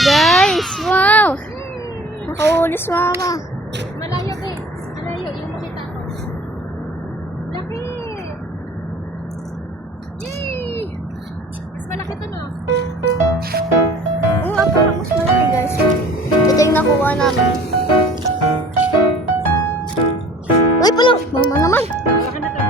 Guys, wow! Nakahuli si mama. Malayo ba? Malayo, yung makita ko. Laki! Yay! Mas malaki to, no? Oo nga, parang mas malaki guys. Ito yung nakuha namin. Uy, pala! Mama naman! Malaki na to.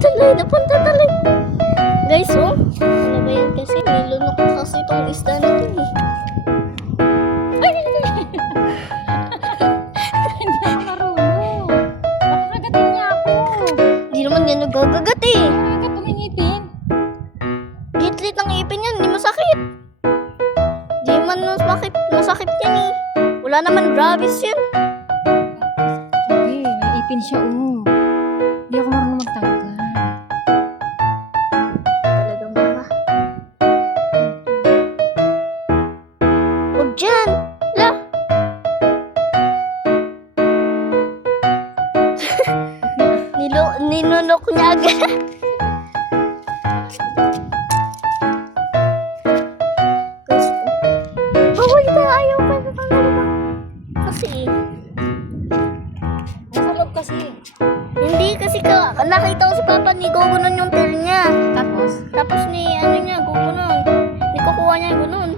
Tuloy, napunta tuloy. Guys, oh. Ano ba yan kasi? Nilunok kasi itong isda na ito eh. Ay! Hindi ako marunong. Makakagatin niya ako. Hindi naman yan nagagagat eh. Makakagat ko may ngipin. Litlit ng ipin yan, hindi masakit. Hindi man masakit yan eh. Wala naman rabies yan. Sabi, may ipin siya, oh. Hindi ako marunong magtanggal. Talagang mga. Huwag dyan. La. Ninunok niya agad. Bawal na, ayaw pa na talaga. Kasi, Nasa loob kasi. hindi kasi nakita ko si Papa ni gugunon yung tail niya. Tapos Tapos ano niya, gugunon. Kukuha niya yung gunon.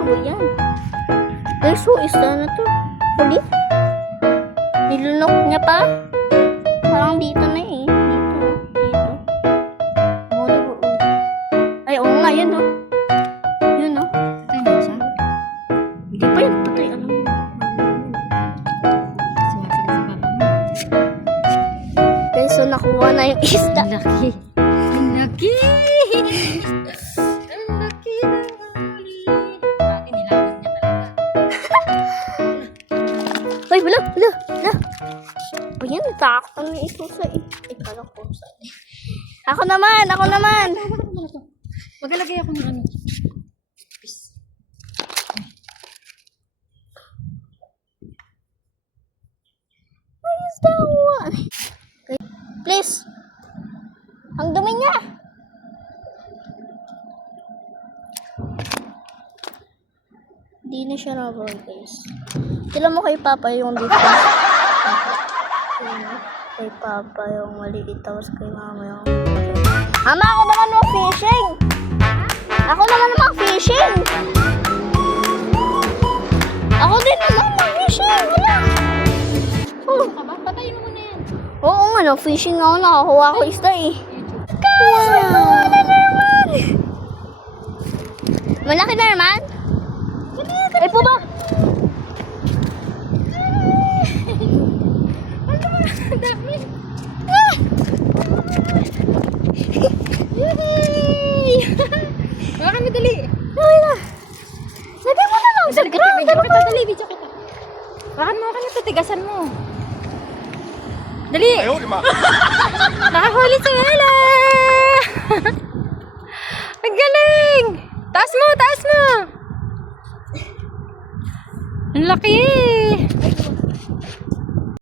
Ano yan? Guys, so isda na to. Huli? Nilunok niya pa? Parang dito na eh. Dito. Muna ko. Ay, oo nga, yun oh. Yun oh. tayo na siya. Hindi pa yun patay. Alam mo. Sumasagot si Papa mo. Guys, so nakuha na yung isda. Ang laki. Ang laki! Ang laki ng huli. Bakit nilaban niya talaga? Ay, wala. O yan, natakot na ito sa kala ko sa Ako naman. Magalagay ako ng ano. Peace. Ay, isda ko. Please. Ang dumi niya. Hindi na siya rubber, guys. Tila mo kay Papa yung difference. Kay Papa yung maliit, tapos kay Mama yung... Mama, ako naman mag-fishing! Ako naman mag-fishing! Ako din naman mag-fishing! Wala! Oh. Patayin mo muna yan. Oo nga, nag-fishing ako. Nakakuha ko isda eh. Guys, wala na naman! Malaki na naman? Ay po ba? Ang dami. Yay! Baka kami dali. Ay na! Lagay mo na lang sa ground! Video kita, dali. Video kita. Baka mo kanya tutigasan mo. Dali! Nakahuli si Ella! Ang galing! Taas mo! Ang laki!